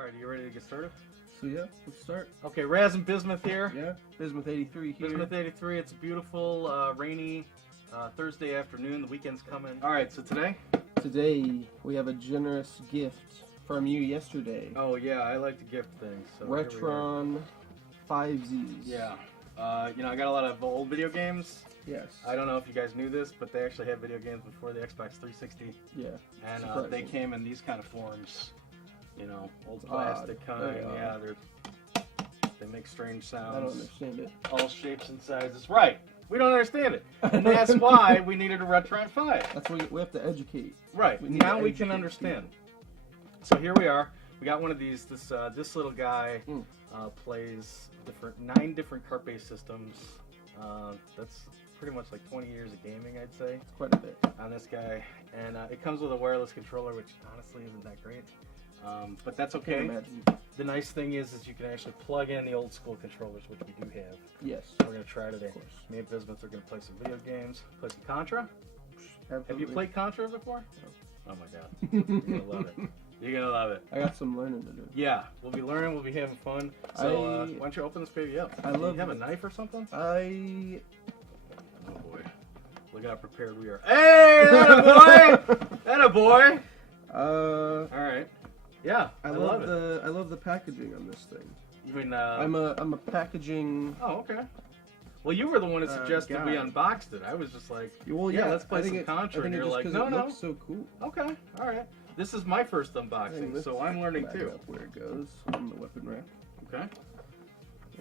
Alright, are you ready to get started? So yeah, let's start. Okay, RAZ and Bismuth here. Yeah, Bismuth 83 here. Bismuth 83, it's a beautiful, rainy Thursday afternoon. The weekend's coming. Alright, so today? Today, we have a generous gift from you yesterday. Oh yeah, I like to gift things. So Retron 5Zs. Yeah. You know, I got a lot of old video games. Yes. I don't know if you guys knew this, but they actually had video games before the Xbox 360. Yeah. And they came in these kind of forms. You know, old plastic kind. Yeah, they make strange sounds. I don't understand it. All shapes and sizes. Right. We don't understand it. And that's why we needed a Retron 5. That's why we have to educate. Right. Now we can understand. So here we are. We got one of these. This little guy plays 9 different cart-based systems. That's pretty much like 20 years of gaming, I'd say. It's quite a bit. On this guy. And it comes with a wireless controller, which honestly isn't that great. But that's okay. The nice thing is you can actually plug in the old school controllers, which we do have. Yes. We're going to try today. Me and Bismuth are going to play some video games. Play some Contra. Absolutely. Have you played Contra before? No. Oh my god. You're going to love it. You're going to love it. I got some learning to do. Yeah. We'll be learning. We'll be having fun. So why don't you open this baby up? Do you have a knife or something? Oh boy. Look how prepared we are. Hey! That a boy! That a boy! Alright. Yeah, I love it. I love the packaging on this thing. You mean I'm a packaging. Oh, okay. Well, you were the one that suggested we unboxed it. I was just like, well, yeah, let's play some Contra, and you're like, no. It looks so cool. Okay, all right. This is my first unboxing, so I'm learning too. Where it goes on the weapon rack. Okay.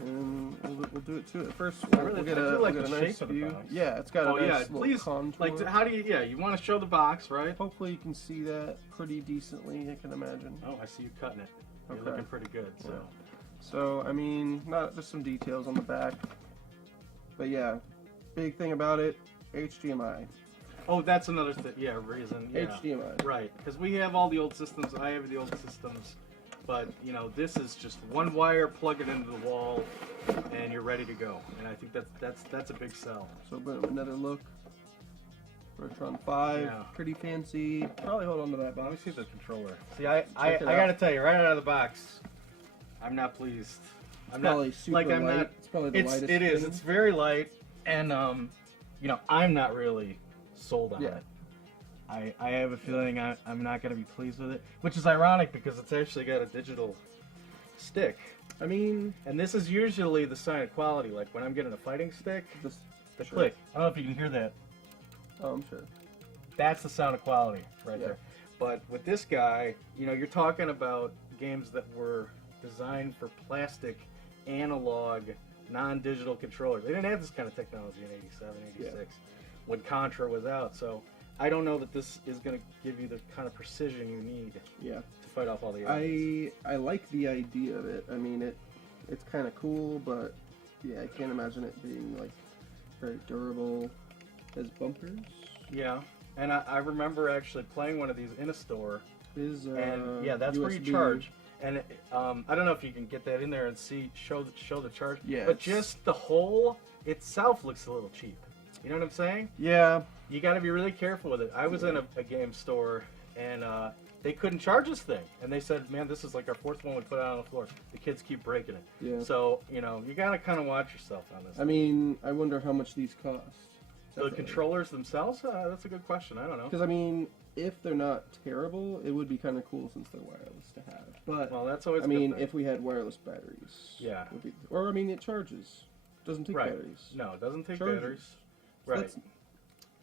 And we'll do it too. At first, we'll get a nice view. Yeah, it's got a nice little contour. Like, how do you? Yeah, you want to show the box, right? Hopefully, you can see that pretty decently. I can imagine. Oh, I see you cutting it. You're looking pretty good. So. Yeah. So I mean, not just some details on the back, but yeah, big thing about it, HDMI. Oh, that's another reason. Yeah. HDMI. Right, because we have all the old systems. I have the old systems. But, you know, this is just one wire, plug it into the wall, and you're ready to go. And I think that's a big sell. So, boom, another look. Retron 5, pretty fancy. Probably hold on to that box. Let me see the controller. See, I gotta tell you, right out of the box, I'm not pleased. It's probably super light. It's probably the lightest It is. It's very light, and, you know, I'm not really sold on it. I have a feeling I'm not going to be pleased with it, which is ironic because it's actually got a digital stick. I mean... And this is usually the sign of quality, like when I'm getting a fighting stick, the click. I don't know if you can hear that. Oh, I'm sure. That's the sound of quality right there. But with this guy, you know, you're talking about games that were designed for plastic, analog, non-digital controllers. They didn't have this kind of technology in 87, 86 when Contra was out, so... I don't know that this is going to give you the kind of precision you need to fight off all the enemies. I like the idea of it. I mean, it's kind of cool, but yeah, I can't imagine it being like very durable as bumpers. Yeah, and I remember actually playing one of these in a store. And yeah, that's USB. where you charge. And I don't know if you can get that in there and show the charge. Yeah, but just the hole itself looks a little cheap. You know what I'm saying? Yeah. You got to be really careful with it. I was in a game store, and they couldn't charge this thing. And they said, man, this is like our 4th one we put out on the floor. The kids keep breaking it. Yeah. So, you know, you got to kind of watch yourself on this. I mean, I wonder how much these cost. The controllers themselves? That's a good question. I don't know. Because, I mean, if they're not terrible, it would be kind of cool since they're wireless to have. But, well, that's always I mean, if we had wireless batteries. Yeah. Or, I mean, it charges. It doesn't take batteries. No, it doesn't take batteries. Right.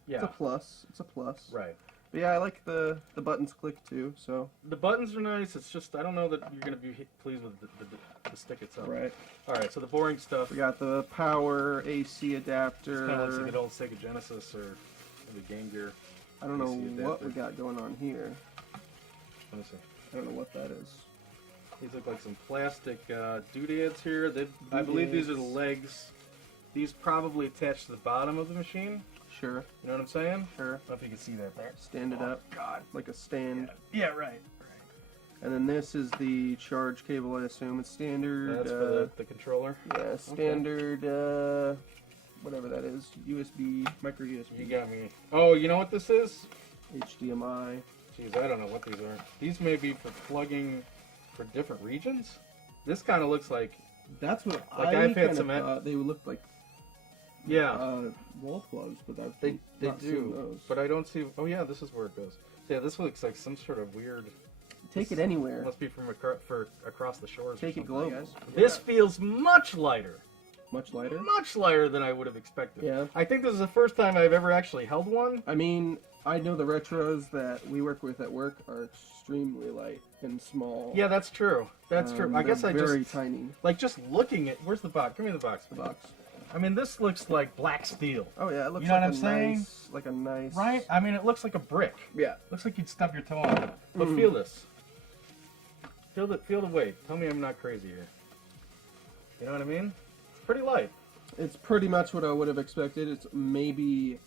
It's a plus. It's a plus. Right. But yeah, I like the buttons click too. So the buttons are nice. It's just I don't know that you're gonna be pleased with the stick itself. Right. All right. So the boring stuff. We got the power AC adapter. It kind of looks like an old Sega Genesis or maybe Game Gear. I don't know what we got going on here. Let me see. I don't know what that is. These look like some plastic doodads here. I believe these are the legs. These probably attach to the bottom of the machine. Sure. You know what I'm saying? Sure. I don't know if you can see that there. Stand it up. God. Like a stand. Yeah, right. And then this is the charge cable, I assume. It's standard. That's for the controller? Yeah, standard, whatever that is. USB, micro USB. You got me. Oh, you know what this is? HDMI. Jeez, I don't know what these are. These may be for plugging for different regions. This kind of looks like That's what Like, I I've had kind some of thought they would look like. Wall plugs, but they not seen do, those. but I don't see. Oh yeah, this is where it goes. Yeah, this looks like some sort of weird. Take it anywhere. Must be from across the shores. Take or it something. global. This feels much lighter. Much lighter. Much lighter than I would have expected. Yeah. I think this is the first time I've ever actually held one. I mean, I know the retros that we work with at work are extremely light and small. Yeah, that's true. That's true. I guess I very just tiny. like just looking at. Where's the box? Give me the box. The box. I mean, this looks like black steel. Oh yeah, it looks You know like what I'm saying? nice, like a nice. Right? I mean, it looks like a brick. Yeah. Looks like you'd stub your toe on it. But feel this. Feel the weight. Tell me I'm not crazy here. You know what I mean? It's pretty light. It's pretty much what I would have expected. It's maybe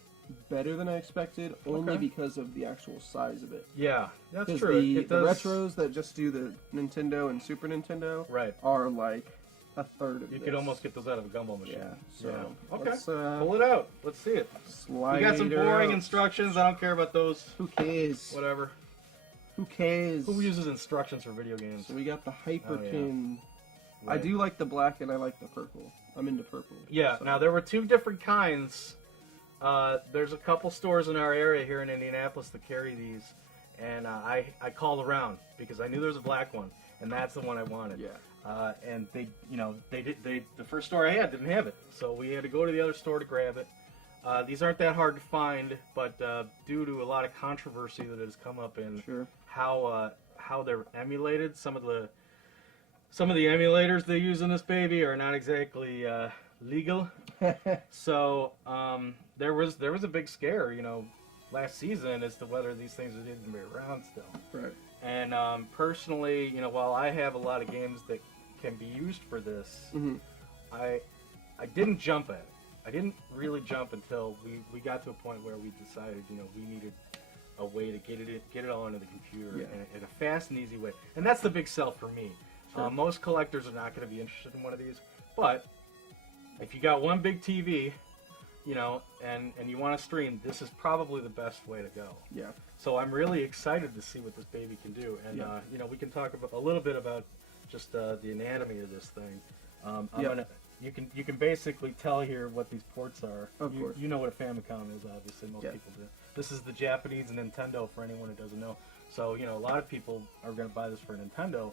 better than I expected, only Okay. because of the actual size of it. Yeah, that's Because true. the It does. retros that just do the Nintendo and Super Nintendo Right. are like a third of You this. could almost get those out of a gumball machine. Yeah. So Yeah. Okay. let's, Pull it out. Let's see it. slide You got some it boring out. instructions. I don't care about those. Who cares? Whatever. Who cares? Who uses instructions for video games? So we got the Hyperkin. I Right. do like the black and I like the purple. I'm into purple. Yeah. so- Now there were two different kinds. There's a couple stores in our area here in Indianapolis that carry these, and I called around because I knew there was a black one, and that's the one I wanted. Yeah. And the first store I had didn't have it, so we had to go to the other store to grab it. These aren't that hard to find, but due to a lot of controversy that has come up in Sure. how they're emulated, some of the emulators they use in this baby are not exactly legal. So there was a big scare, last season as to whether these things would even be around still. Right. And personally, while I have a lot of games that can be used for this, Mm-hmm. I didn't jump at it. I didn't really jump until we got to a point where we decided, we needed a way to get it all into the computer in a fast and easy way. And that's the big sell for me. Sure. Most collectors are not going to be interested in one of these, but if you got one big TV, and you want to stream, this is probably the best way to go. Yeah. So I'm really excited to see what this baby can do, and Yeah. we can talk a little bit about just the anatomy of this thing. You can basically tell here what these ports are. Of course. You know what a Famicom is, obviously. Most Yeah. people do. This is the Japanese Nintendo for anyone who doesn't know. So a lot of people are going to buy this for Nintendo,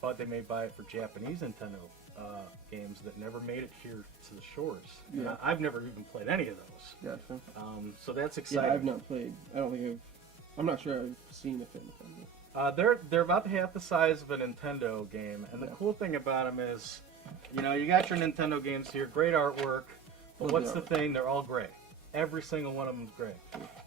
but they may buy it for Japanese Nintendo games that never made it here to the shores. And Yeah. I've never even played any of those. Gotcha. So that's Yeah, exciting. I've not played. I'm not sure I've seen a Famicom. They're about half the size of a Nintendo game, and the Yeah. cool thing about them is, you got your Nintendo games here, great artwork, but Love what's the the thing? They're all gray. Every single one of them is gray.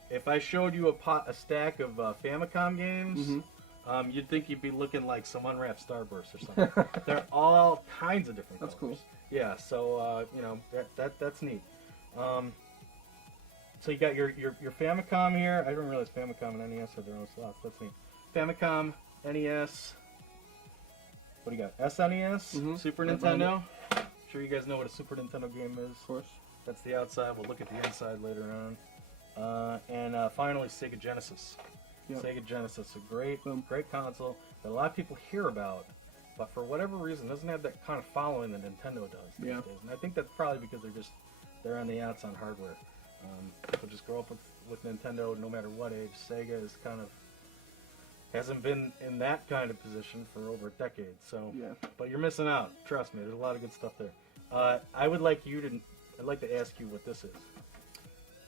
If I showed you a stack of Famicom games, Mm-hmm. you'd think you'd be looking like some unwrapped Starburst or something. They're all kinds of different That's colors. cool. Yeah, so that's neat. So you got your Famicom here. I didn't realize Famicom and NES had their own slots. That's neat. Famicom, NES. What do you got? SNES, Mhm. Super Right behind Nintendo. Sure, you guys know what a Super Nintendo game is. Of course. That's the outside. We'll look at the inside later on. And finally, Sega Genesis. Yep. Sega Genesis, a great Boom. console that a lot of people hear about, but for whatever reason doesn't have that kind of following that Nintendo does these Yeah. days. And I think that's probably because they're on the outs on hardware. People just grow up with Nintendo no matter what age. Sega is hasn't been in that kind of position for over a decade. So, Yeah. but you're missing out. Trust me, there's a lot of good stuff there. I'd like to ask you what this is.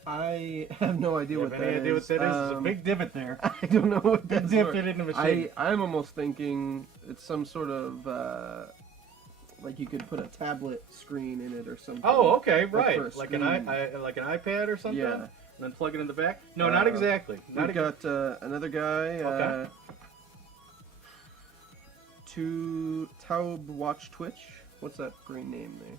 I have no idea You what have that any idea what that is? There's a Um, big divot there. I don't know what Big that's divot for. in the machine. I'm almost thinking it's some sort of like you could put a tablet screen in it or something. Oh, okay, for right. a Like screen. like an iPad or something. Yeah. And then plug it in the back. No, not exactly. Not We've got another guy. Okay. To Taub Watch Twitch. What's that green name there?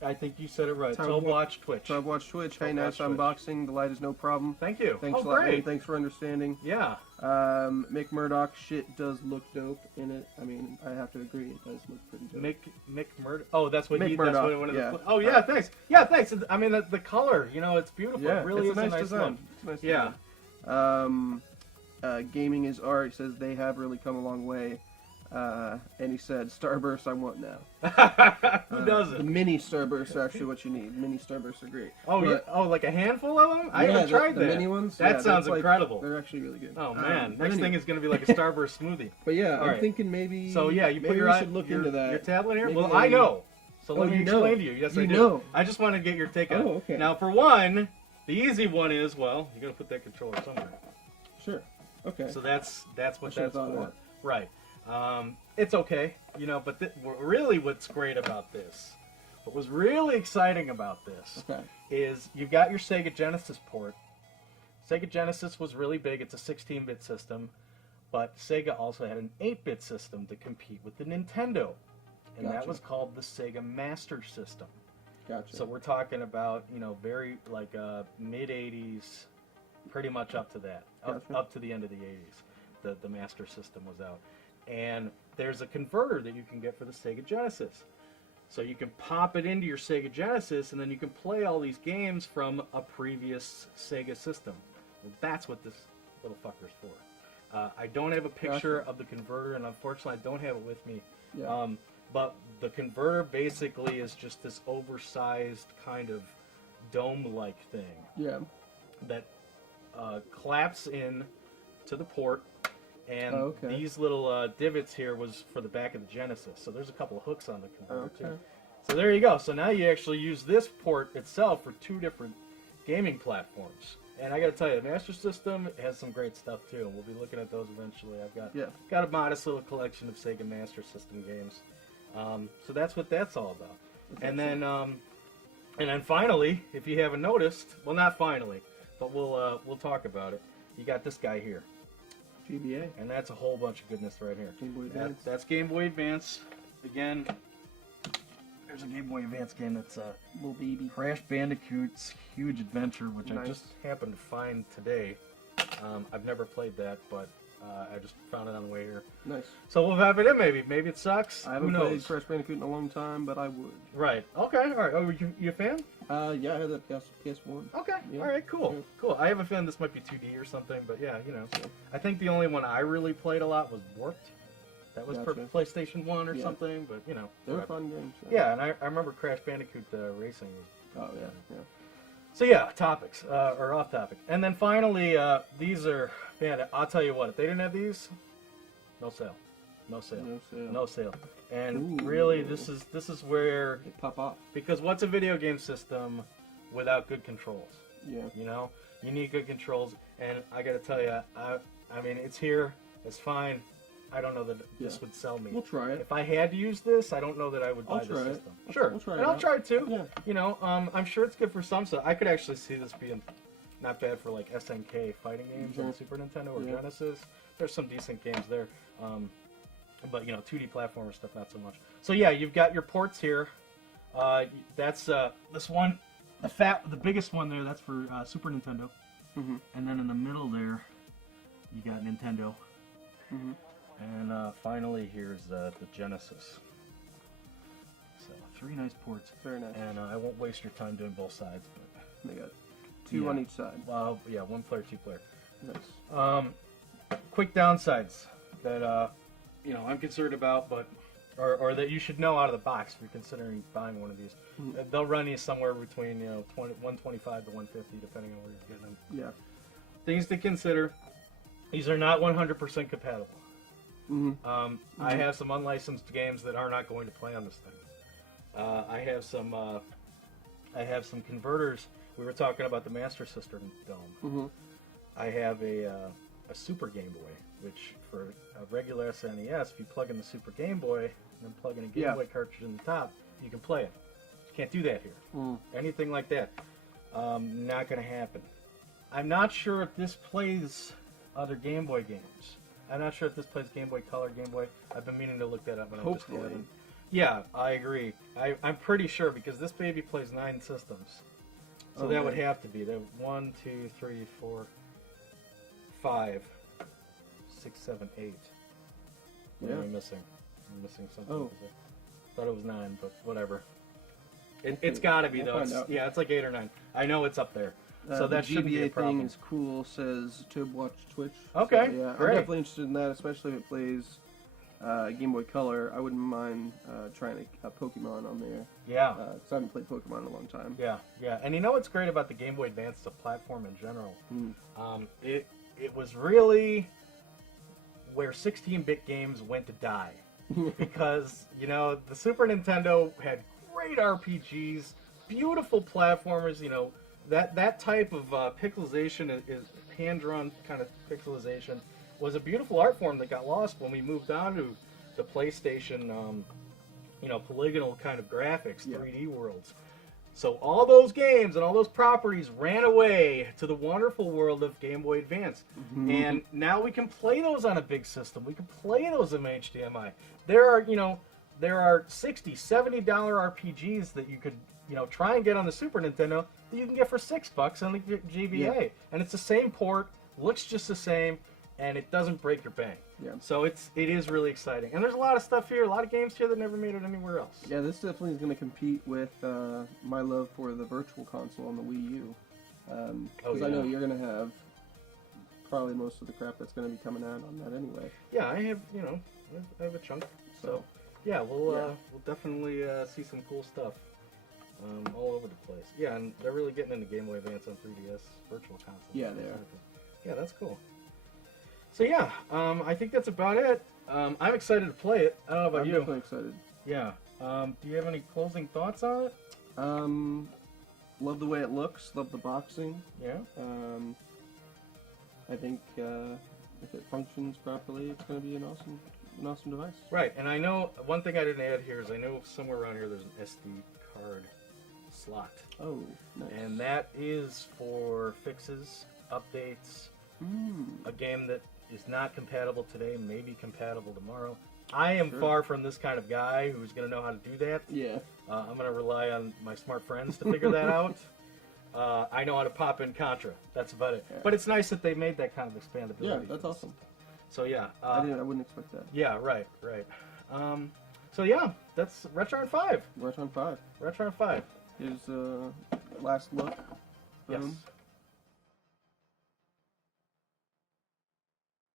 I think you said it right. Taub Taub Wa- Watch Twitch. Taub Watch Twitch. Hey, Taub nice Watch Twitch. unboxing. The light is no problem. Thank you. Thanks oh, a lot, man. great. Thanks for understanding. Yeah. Mick Murdoch shit does look dope in it. I mean, I have to agree, it does look pretty dope. Mick Murdoch. Oh, that's what Mick he. Murdoch, That's what one of yeah. the. Oh yeah, thanks. Yeah, thanks. I mean, the color. It's beautiful. Yeah, It really it's is a nice design. look. It's a nice Yeah. design. gaming is art. He says they have really come a long way. And he said, Starburst I want now. Who doesn't? The mini Starbursts are actually what you need. Mini Starbursts are great. Oh, But, yeah. Oh, like a handful of them? I haven't tried the that. mini ones. That yeah, sounds that's incredible. They're actually really good. Oh, man. But Next anyway. thing is going to be like a Starburst smoothie. But yeah, All I'm right. thinking maybe. So, yeah, you put maybe your we should look into that. Your tablet here? Maybe Well, I know. So Oh, let me you explain know. to you. Yes, You I do. know. I just want to get your take on it. Oh, okay. Now, for one, the easy one is, well, you got to put that controller somewhere. Sure. Okay. So that's what should've that's thought of for. that. Right. It's okay, but really what's great about this, what was really exciting about this, Okay. is you've got your Sega Genesis port. Sega Genesis was really big. It's a 16-bit system, but Sega also had an 8-bit system to compete with the Nintendo, and that Gotcha. was called the Sega Master System. Gotcha. So we're talking about, very like mid-80s, pretty much up to that, Gotcha. up to the end of the 80s. The Master System was out. And there's a converter that you can get for the Sega Genesis. So you can pop it into your Sega Genesis, and then you can play all these games from a previous Sega system. Well, that's what this little fucker's for. I don't have a picture of the converter, and unfortunately I don't have it with me. Yeah. But the converter basically is just this oversized kind of dome-like thing Yeah. that claps in to the port, and Okay. these little divots here was for the back of the Genesis. So there's a couple of hooks on the converter Okay. too. So there you go. So now you actually use this port itself for two different gaming platforms. And I got to tell you, the Master System has some great stuff too, and we'll be looking at those eventually. I've got a modest little collection of Sega Master System games. So that's what that's all about. And then finally, if you haven't noticed, well, not finally, but we'll talk about it. You got this guy here. GBA. And that's a whole bunch of goodness right here. Game Boy Advance. That's Game Boy Advance. Again, there's a Game Boy Advance game that's Little baby. Crash Bandicoot's Huge Adventure, which I Nice. just happened to find today. I've never played that, but I just found it on the way here. Nice. So we'll have it in maybe. Maybe it sucks. I haven't Who played knows? Crash Bandicoot in a long time, but I would. Right. Okay. All right. Oh, you a fan? Yeah, I had that PS1. Okay. Yeah. All right. Cool. Yeah. Cool. I have a feeling this might be 2D or something, but yeah, I think the only one I really played a lot was Warped. That was for Gotcha. PlayStation 1 or Yeah. something, but They were whatever. fun games. Yeah, and I remember Crash Bandicoot Racing. Oh yeah. Yeah. So yeah, topics or off topic, and then finally these are, man, I'll tell you what, if they didn't have these, no sale, no sale, No sale. no sale. And Ooh. really, this is where, They pop off. because what's a video game system without good controls? Yeah. You need good controls, and I got to tell you, I mean, it's here, it's fine. I don't know that this Yeah. would sell me. We'll try it. If I had to use this, I don't know that I would buy I'll this try it. system. Sure, We'll try it and I'll out. try it too. Yeah. I'm sure it's good for some stuff. I could actually see this being not bad for like SNK fighting games on Mhm. Super Nintendo or Yeah. Genesis. There's some decent games there, but 2D platformer stuff not so much. So yeah, you've got your ports here. That's this one, the biggest one there. That's for Super Nintendo, Mhm. and then in the middle there, you got Nintendo. Mhm. And finally, here's the Genesis. So 3 nice ports. Very nice. And I won't waste your time doing both sides. But, They got 2 Yeah. on each side. well, yeah, 1 player, 2 player. Nice. Quick downsides that I'm concerned about, but or that you should know out of the box if you're considering buying one of these. Mhm. They'll run you somewhere between 125 to 150, depending on where you're getting them. Yeah. Things to consider: these are not 100% compatible. Mm-hmm. I have some unlicensed games that are not going to play on this thing. I have some converters. We were talking about the Master System Dome. Mm-hmm. I have a Super Game Boy, which for a regular SNES, if you plug in the Super Game Boy and then plug in a Game Yeah. Boy cartridge in the top, you can play it. You can't do that here. Mm. Anything like that, not going to happen. I'm not sure if this plays other Game Boy games. I'm not sure if this plays Game Boy Color, Game Boy. I've been meaning to look that up, but I'm just Hopefully. kidding. Yeah, I agree. I'm pretty sure because this baby plays 9 systems. So Oh, that would man. have to be. There 1, 2, 3, 4, 5, 6, 7, 8. What am I Yeah. missing? I'm missing something. Oh. I thought it was 9, but whatever. It's got to be, We'll though. find It's, out. yeah, it's like 8 or 9. I know it's up there. So that the shouldn't be a GBA problem. thing is cool. Says to watch Twitch. Okay, So, yeah, great. I'm definitely interested in that, especially if it plays Game Boy Color. I wouldn't mind trying a Pokemon on there. Yeah. Because I haven't played Pokemon in a long time. Yeah, yeah. And you know what's great about the Game Boy Advance, the platform in general? It was really where 16-bit games went to die. Because, you know, the Super Nintendo had great RPGs, beautiful platformers, you know, that type of pixelization is hand-drawn kind of pixelization was a beautiful art form that got lost when we moved on to the PlayStation, you know, polygonal kind of graphics, 3D worlds. So all those games and all those properties ran away to the wonderful world of Game Boy Advance. And now we can play those on a big system. We can play those in HDMI. There are, you know, there are $60, $70 RPGs that you could, you know, try and get on the Super Nintendo that you can get for $6 on the GBA. Yeah. And it's the same port, looks just the same, and it doesn't break your bank. Yeah. So it is really exciting. And there's a lot of stuff here, a lot of games here that never made it anywhere else. Yeah, this definitely is going to compete with my love for the Virtual Console on the Wii U. Because I know you're going to have probably most of the crap that's going to be coming out on that anyway. Yeah, I have, you know, I have a chunk. So, yeah, we'll definitely see some cool stuff all over the place. Yeah, and they're really getting into Game Boy Advance on 3DS Virtual Console. Yeah, they are. Yeah, that's cool. So yeah, I think that's about it. I'm excited to play it. I don't know about I'm you. definitely excited. Yeah. Do you have any closing thoughts on it? Love the way it looks. Love the boxing. Yeah. I think if it functions properly, it's going to be an awesome device. Right, and I know one thing I didn't add here is I know somewhere around here there's an SD card slot. Oh, nice. And that is for fixes, updates, a game that is not compatible today, may be compatible tomorrow. I am far from this kind of guy who's going to know how to do that. Yeah. I'm going to rely on my smart friends to figure that out. I know how to pop in Contra. That's about it. Yeah. But it's nice that they made that kind of expandability. Yeah, that's awesome. So yeah. I wouldn't expect that. Yeah, right. So yeah, that's Retron 5. Retron 5. Retron 5. Here's last look. Yes.